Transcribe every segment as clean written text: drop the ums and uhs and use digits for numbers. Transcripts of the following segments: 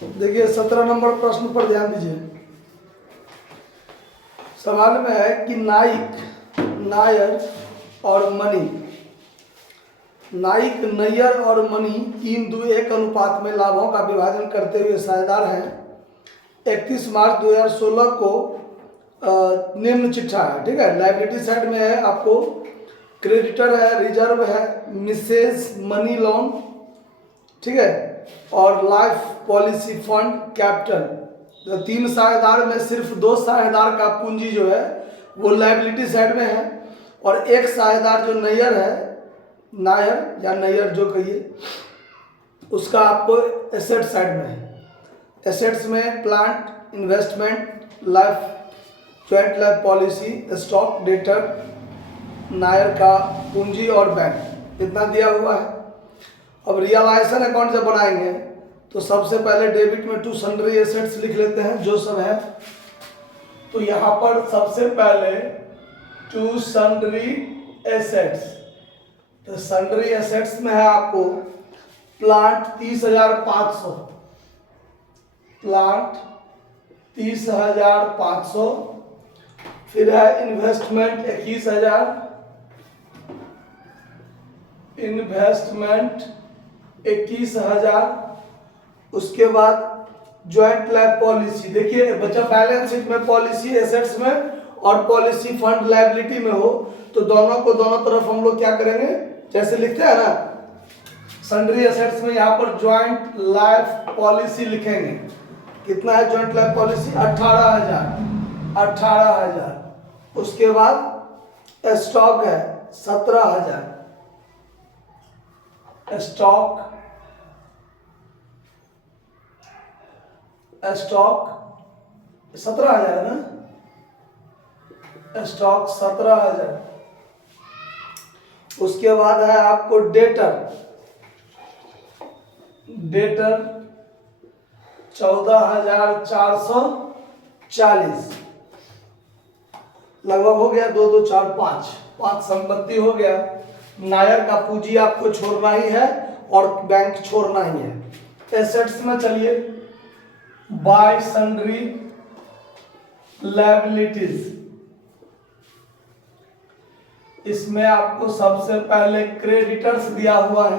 देखिए 17 नंबर प्रश्न पर ध्यान दीजिए। सवाल में है कि नाइक, नायर और मनी, नाइक, नैयर और मनी 3:1 अनुपात में लाभों का विभाजन करते हुए साझेदार हैं। 31 मार्च 2016 को निम्न चिट्ठा है, ठीक है। लायबिलिटी साइड में है आपको क्रेडिटर है, रिजर्व है, मिसेज मनी लोन, ठीक है, और लाइफ पॉलिसी फंड कैपिटल। तो 3 साझेदार में सिर्फ 2 साझेदार का पूंजी जो है वो लायबिलिटी साइड में है, और एक साझेदार जो नैयर है, नायर या नैयर जो कहिए, उसका आपको एसेट साइड में है। एसेट्स में plant, investment, life, joint life policy, stock, debtor, Nair का पूंजी और बैंक, इतना दिया हुआ है। अब रियलाइजेशन अकाउंट जब बनाएंगे तो सबसे पहले डेबिट में टू सन्ड्री एसेट्स लिख लेते हैं जो सब है। तो यहाँ पर सबसे पहले टू सन्ड्री एसेट्स, तो सन्ड्री एसेट्स में है आपको प्लांट 30,500, प्लांट 30,500, फिर है इन्वेस्टमेंट 21,000, इन्वेस्टमेंट 21,000। उसके बाद जॉइंट लाइफ पॉलिसी, देखिए बच्चा बैलेंस शीट में पॉलिसी एसेट्स में और पॉलिसी फंड लायबिलिटी में हो तो दोनों को दोनों तरफ हम लोग क्या करेंगे, जैसे लिखते हैं ना सन्ड्री एसेट्स में, यहाँ पर जॉइंट लाइफ पॉलिसी लिखेंगे। कितना है जॉइंट लाइफ पॉलिसी? 18,000। उसके बाद स्टॉक है 17,000, स्टॉक 17,000 है ना, स्टॉक 17,000। उसके बाद है आपको डेटर, डेटर 14,440 लगभग हो गया। 2 2 4 5 संपत्ति हो गया। नायर का पूंजी आपको छोड़ना ही है और बैंक छोड़ना ही है। एसेट्स में चलिए बाय सन्ड्री लायबिलिटीज, इसमें आपको सबसे पहले क्रेडिटर्स दिया हुआ है।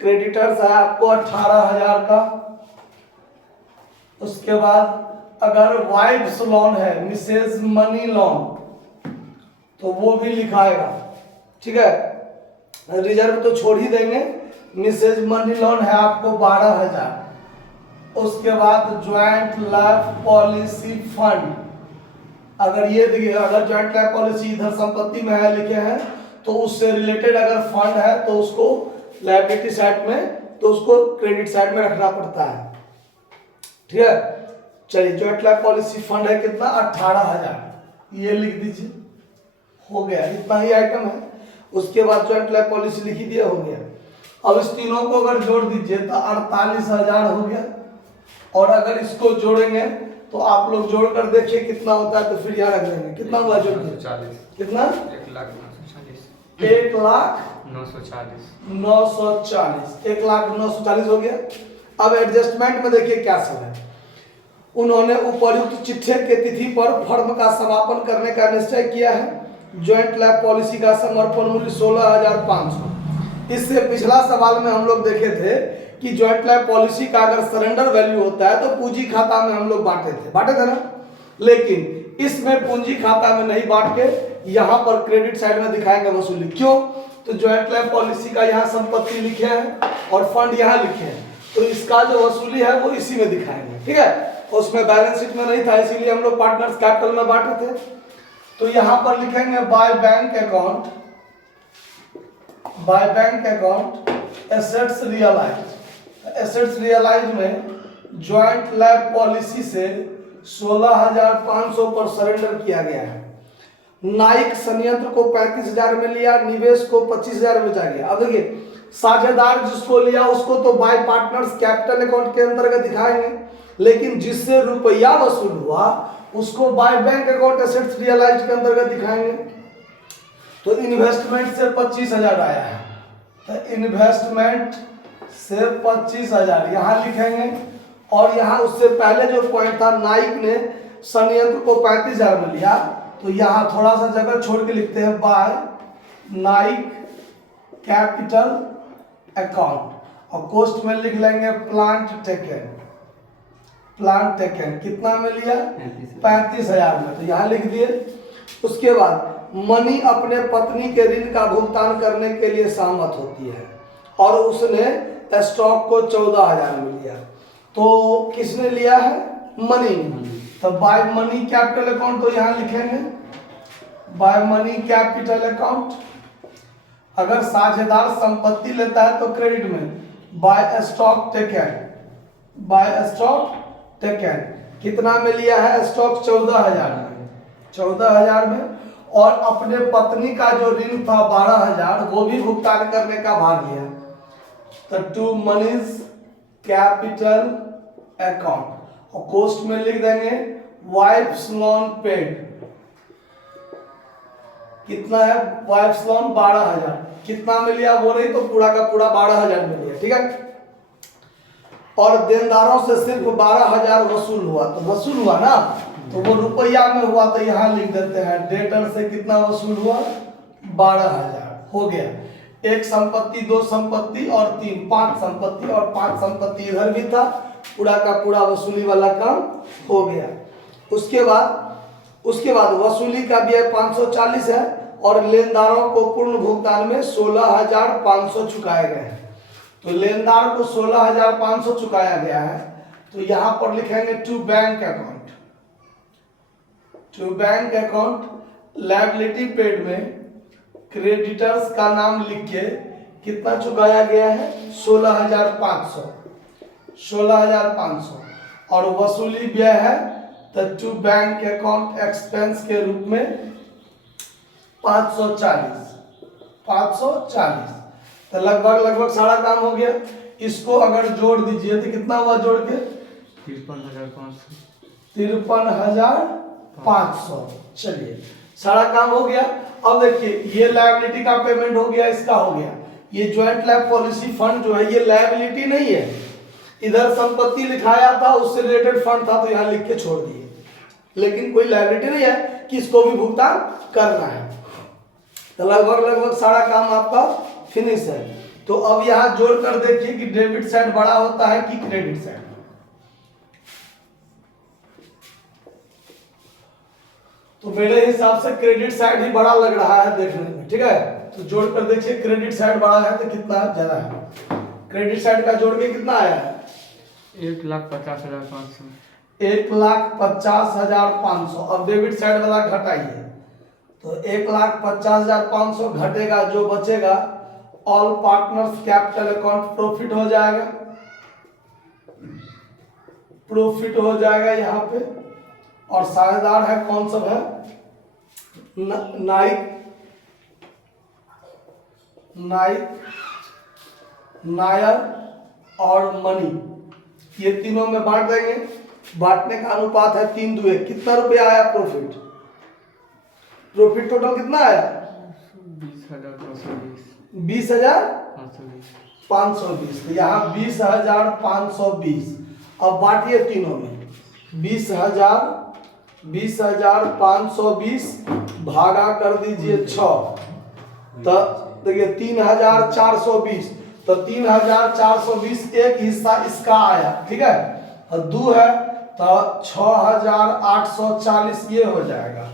क्रेडिटर्स है आपको 18,000 का। उसके बाद अगर वाइफ्स लोन है, मिसेज मनी लोन, तो वो भी लिखाएगा, ठीक है। रिजर्व तो छोड़ ही देंगे। मिसेज मनी लोन है आपको 12,000। उसके बाद ज्वाइंट लाइफ पॉलिसी फंड, अगर ये देखिए, अगर ज्वाइंट लाइफ पॉलिसी इधर संपत्ति में है लिखे हैं तो उससे रिलेटेड अगर फंड है तो उसको लायबिलिटी साइड में, तो उसको क्रेडिट साइड में रखना पड़ता है, ठीक है। चलिए ज्वाइंट लाइफ पॉलिसी फंड है कितना? 18,000, ये लिख दीजिए, हो गया। इतना ही आइटम है। उसके बाद ज्वाइंट लाइफ पॉलिसी लिख ही दिया, हो गया। अब इस तीनों को अगर जोड़ दीजिए तो 48,000 हो गया। और अगर इसको जोड़ेंगे तो आप लोग जोड़कर देखिए कितना होता है, तो फिर यहाँ रख देंगे। कितना हुआ जोड़ के? कितना? 1,940 हो गया। अब एडजस्टमेंट में देखिए क्या सब है। उन्होंने उपर्युक्त चिट्ठे के तिथि पर फर्म का समापन करने का निश्चय किया है। ज्वाइंट लाइफ पॉलिसी का समर्पण मूल्य 16,500। इससे पिछला सवाल में हम लोग देखे थे कि ज्वाइंट लाइफ पॉलिसी का अगर सरेंडर वैल्यू होता है तो पूंजी खाता में हम लोग बांटे थे ना। लेकिन इसमें पूंजी खाता में नहीं बांट के यहाँ पर क्रेडिट साइड में दिखाएंगे वसूली। क्यों? तो ज्वाइंट लाइफ पॉलिसी का यहाँ संपत्ति लिखे हैं और फंड यहाँ लिखे हैं, तो इसका जो वसूली है वो इसी में दिखाएंगे, ठीक है। उसमें बैलेंस शीट में नहीं था, इसीलिए हम लोग पार्टनर्स कैपिटल में बांटे थे। तो यहाँ पर लिखेंगे by bank account, by bank account assets realise. Assets realise में ज्वाइंट लाइफ पॉलिसी से 16,500 पर सरेंडर किया गया है। नाइक संयंत्र को 35,000 में लिया, निवेश को 25,000 में बेचा गया। अब देखिए साझेदार जिसको लिया उसको तो बाय पार्टनर्स कैपिटल अकाउंट के अंतर्गत दिखाएंगे, लेकिन जिससे रुपया वसूल हुआ उसको by bank account assets realise के अंतर्गत दिखाएंगे। तो इन्वेस्टमेंट से 25,000 आया है, तो इन्वेस्टमेंट से 25,000 यहाँ लिखेंगे। और यहाँ उससे पहले जो पॉइंट था, नाइक ने संयंत्र को 35,000 में लिया, तो यहाँ थोड़ा सा जगह छोड़ के लिखते हैं बाय नाइक कैपिटल अकाउंट, और कॉस्ट में लिख लेंगे प्लांट टेकन। प्लांट टेकन कितना में लिया? 35,000 में, तो यहाँ लिख दिए। उसके बाद मनी अपने पत्नी के ऋण का भुगतान करने के लिए सहमत होती है और उसने स्टॉक को 14,000 में लिया। तो किसने लिया है? मनी ने। तो बाय मनी कैपिटल अकाउंट, तो यहाँ लिखेंगे बाय मनी कैपिटल अकाउंट। अगर साझेदार संपत्ति लेता है तो क्रेडिट में by stock taken. By stock taken कितना में लिया है? स्टॉक 14,000 में। 14,000 में, और अपने पत्नी का जो ऋण था 12,000, वो भी भुगतान करने का भार लिया। तो टू मनीज कैपिटल अकाउंट, और कॉस्ट में लिख देंगे वाइफ्स लोन पेड। कितना है? Wife's loan 12,000। कितना में लिया वो नहीं, तो पूरा का पूरा 12,000 में लिया, ठीक है। और देनदारों से सिर्फ 12,000 वसूल हुआ, तो वसूल हुआ ना, तो वो रुपया में हुआ, तो यहाँ लिख देते हैं डेटर से कितना वसूल हुआ? 12,000 हो गया। एक संपत्ति, दो संपत्ति और तीन, 5 संपत्ति, और 5 संपत्ति इधर भी था, पूरा का पूरा वसूली वाला काम हो गया। उसके बाद वसूली का भी 540 है, और लेनदारों को पूर्ण भुगतान में 16,500 चुकाए गए हैं। तो लेनदार को 16,500 चुकाया गया है, तो यहाँ पर लिखेंगे to bank account. To bank account liability paid में क्रेडिटर्स का नाम लिख के कितना चुकाया गया है? 16,500। 16,500, और वसूली व्यय है तो टू बैंक अकाउंट एक्सपेंस के रूप में 540। 540, तो लगभग सारा काम हो गया। इसको अगर जोड़ दीजिए तो कितना हुआ जोड़ के? 53,500। 53,500। चलिए, सारा काम हो गया। अब देखिए, ये लायबिलिटी का पेमेंट हो गया, इसका हो गया। ये ज्वाइंट लाइफ पॉलिसी फंड जो है, ये लायबिलिटी नहीं है। इधर संपत्ति लिखाया था, उससे रिलेटेड फंड था, तो यहाँ लिख के छोड़ दिए, लेकिन कोई लायबिलिटी नहीं है कि इसको भी भुगतान करना है। तो लगभग सारा काम आपका फिनिश है। तो अब यहाँ जोड़कर देखिए कि डेबिट साइड बड़ा होता है कि क्रेडिट साइड। तो मेरे हिसाब से क्रेडिट साइड ही बड़ा लग रहा है देखने में, ठीक है। तो जोड़कर देखिए, क्रेडिट साइड बड़ा है तो कितना ज्यादा है? क्रेडिट साइड का जोड़ के कितना आया है? 1,50,500। 1,50,500। अब डेबिट साइड वाला घटाइए, तो 1,50,500 घटेगा, जो बचेगा all partners capital account profit हो जाएगा। प्रॉफिट हो जाएगा यहाँ पे, और साझेदार है कौन सब है? नाइक, नायर और मनी, ये तीनों में बांट देंगे। बांटने का अनुपात है 3:1। कितना रुपया आया प्रॉफिट? प्रॉफिट टोटल कितना आया? 20,520। 20,520। तो यहाँ 20,520। अब बांटिए तीनों में, 20,520 भागा कर दीजिए 6, तो देखिए 3,420। तो 3,420 एक हिस्सा इसका आया, ठीक है, और 2 है तो 6,840 ये हो जाएगा,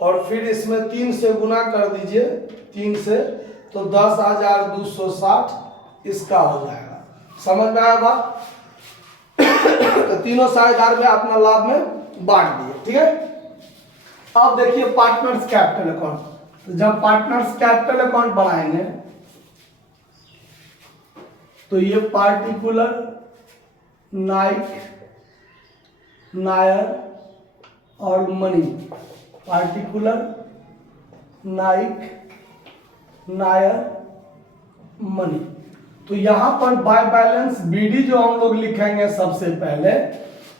और फिर इसमें 3 से गुना कर दीजिए, 3 से, तो 10,260 इसका हो जाएगा। समझ में आया बात? तो तीनों साझेदार में अपना लाभ में बांट दिए, ठीक है। अब देखिए पार्टनर्स कैपिटल अकाउंट। तो जब पार्टनर्स कैपिटल अकाउंट बनाएंगे तो ये पार्टिकुलर नाइक, नायर और money, particular Naik, Nair, money. तो यहां पर बाय बैलेंस बीडी जो हम लोग लिखेंगे सबसे पहले,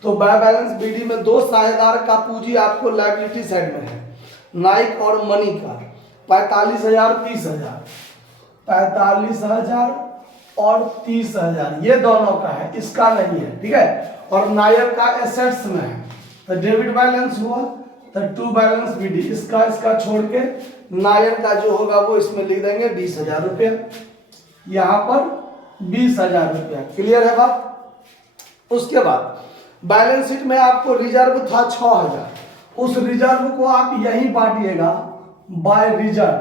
तो बाय बैलेंस बीडी में 2 साझेदार का पूंजी आपको लायबिलिटी साइड में है, नाइक और मनी का 45,000 30,000, 45,000 और 30,000 ये दोनों का है, इसका नहीं है, ठीक है। और नायर का एसेट्स में है, तो डेबिट बैलेंस हुआ, तो टू बैलेंस बीडी, इसका छोड़ के नायर का जो होगा वो इसमें लिख देंगे 20,000 रुपया, यहाँ पर 20,000 रुपया। क्लियर है बात। उसके बाद बैलेंस शीट में आपको रिजर्व था 6,000, उस रिजर्व को आप यहीं बांटिएगा बाय रिजर्व,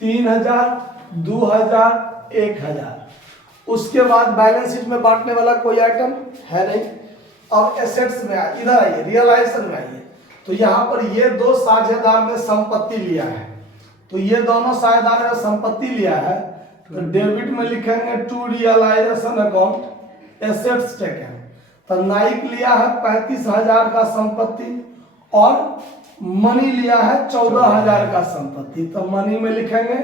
3,000, 2,000, 1,000। उसके बाद बैलेंस शीट में बांटने वाला कोई आइटम है नहीं। अब एसेट्स में इधर आइए, रियलाइजेशन में आइए, तो यहाँ पर ये दो साझेदार ने संपत्ति लिया है, तो ये दोनों साझेदार ने संपत्ति लिया है, तो डेबिट में लिखेंगे to realisation account assets taken. तो नाइक लिया है 35,000 का संपत्ति और मनी लिया है 14,000 का संपत्ति, तो मनी में लिखेंगे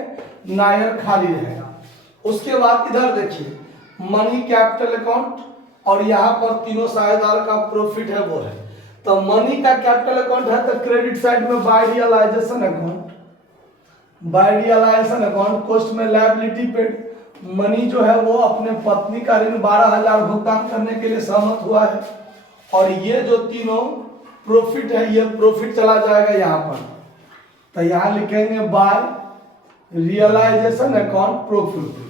नायर खाली रहेगा। उसके बाद इधर देखिए मनी कैपिटल अकाउंट, और यहाँ पर तीनों साझेदार का प्रॉफिट है वो है, तो मनी का कैपिटल अकाउंट है, तो क्रेडिट साइड में by realisation account, by realisation account cost में लायबिलिटी पेड, मनी जो है वो अपने पत्नी का ऋण 12,000 भुगतान करने के लिए सहमत हुआ है, और ये जो तीनों प्रॉफिट है ये प्रॉफिट चला जाएगा यहाँ पर, तो यहाँ लिखेंगे बाय रियलाइजेशन अकाउंट प्रॉफिट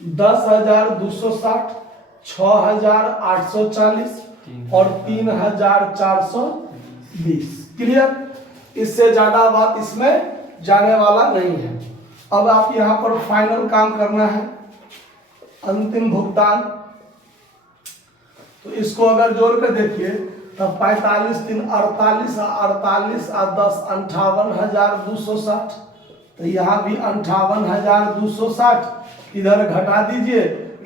10,260, 6,840 और 3,420। क्लियर। इससे ज्यादा बात इसमें जाने वाला नहीं है। अब आप यहाँ पर फाइनल काम करना है, अंतिम भुगतान, तो इसको अगर जोड़ कर देखिए तब 45, 3, 48, 48 और 10 58,260, तो यहाँ भी 58,260, इधर घटा दीजिए,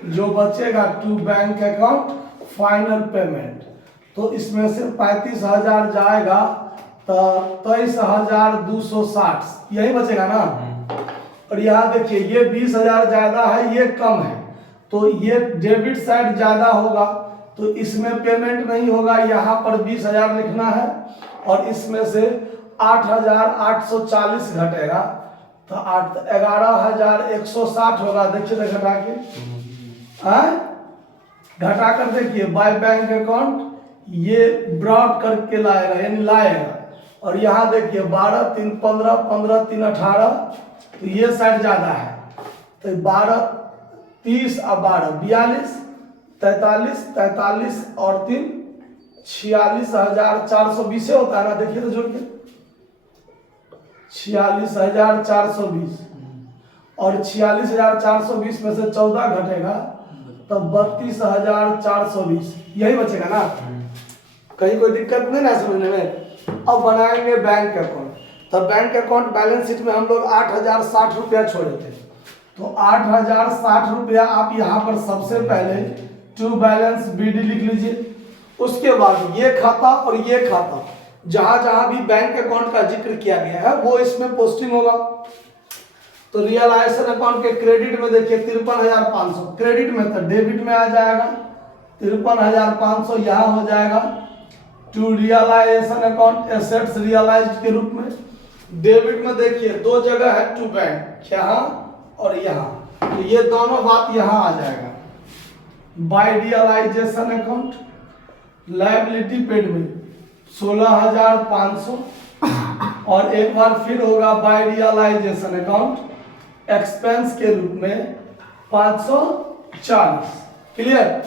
जो बचेगा to bank account final payment, तो इसमें से 35,000 जाएगा तो 23,260 यही बचेगा ना। और यहाँ देखिए ये 20,000 ज्यादा है, ये कम है, तो ये डेबिट साइड ज्यादा होगा, तो इसमें पेमेंट नहीं होगा, यहाँ पर 20,000 लिखना है, और इसमें से 8,840 घटेगा, तो 11,160 होगा। देखिए तो घटा के घटा कर देखिए बाय बैंक अकाउंट ये ब्रॉड करके लाएगा, यानी लाएगा, और यहाँ देखिए 12, 3, 15, 15, 3, 18, तो ये साइड ज्यादा है, तो 12, 30 और 12, 42, 43, 43 और 3, 46,420 होता है ना। देखिए तो जोड़ के 46,420, और 46,420 में से 14 घटेगा तो 32,420 यही बचेगा ना। कहीं कोई दिक्कत नहीं ना समझने में। अब बनाएंगे बैंक अकाउंट, तो बैंक अकाउंट बैलेंस शीट में हम लोग 8,060 रुपया छोड़े थे, तो 8,060 रुपया आप यहाँ पर सबसे पहले टू बैलेंस बीडी लिख लीजिए। उसके बाद ये खाता और ये खाता जहां जहां भी बैंक अकाउंट का जिक्र किया गया है वो इसमें पोस्टिंग होगा। तो रियलाइजेशन अकाउंट के क्रेडिट में देखिए 53,500 क्रेडिट में, तो डेबिट में आ जाएगा 53,500 यहाँ हो जाएगा to realisation account assets realised के रूप में। डेबिट में देखिए दो जगह है टू बैंक, यहाँ और यहाँ, तो ये दोनों बात यहाँ आ जाएगा by realisation account. Liability paid में 16,500 और एक बार फिर होगा बाय रियलाइजेशन अकाउंट एक्सपेंस के रूप में 540। क्लियर।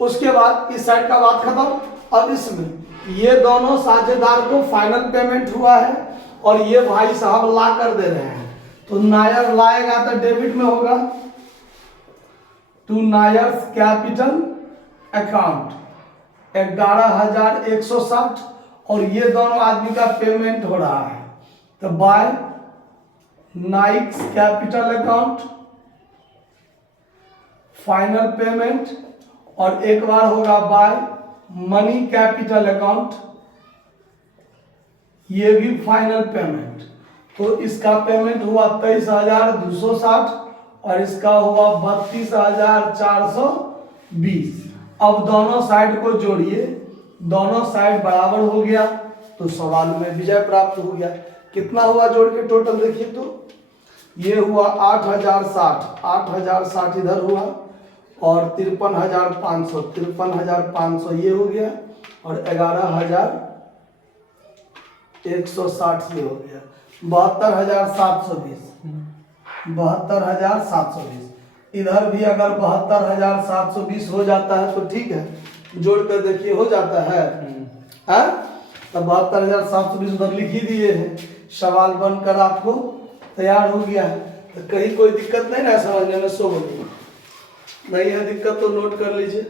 उसके बाद इस साइड का बात खत्म। अब इसमें ये दोनों साझेदार को फाइनल पेमेंट हुआ है और ये भाई साहब ला कर दे रहे हैं, तो नायर लाएगा तो डेबिट में होगा टू नायर्स कैपिटल अकाउंट 11,160 और ये दोनों आदमी का पेमेंट हो रहा है, तो बाय नाइक्स कैपिटल अकाउंट फाइनल पेमेंट, और एक बार होगा बाय मनी कैपिटल अकाउंट, ये भी फाइनल पेमेंट। तो इसका पेमेंट हुआ 23,260 और इसका हुआ 32,420। अब दोनों साइड को जोड़िए, दोनों साइड बराबर हो गया तो सवाल में विजय प्राप्त हो गया। कितना हुआ जोड़ के टोटल देखिए तो ये हुआ 8,060, 8,060 इधर हुआ और 53,500, 53,500 ये हो गया और 11,160 ये हो गया, 72,720, 72,720। इधर भी अगर 72,720 हो जाता है तो ठीक है, जोड़ कर देखिए हो जाता है। हाँ, तो 72,720 उधर लिख ही दिए हैं, सवाल बनकर आपको तैयार हो गया है। तो कहीं कोई दिक्कत नहीं ना समझने में? 100 नहीं है दिक्कत तो नोट कर लीजिए।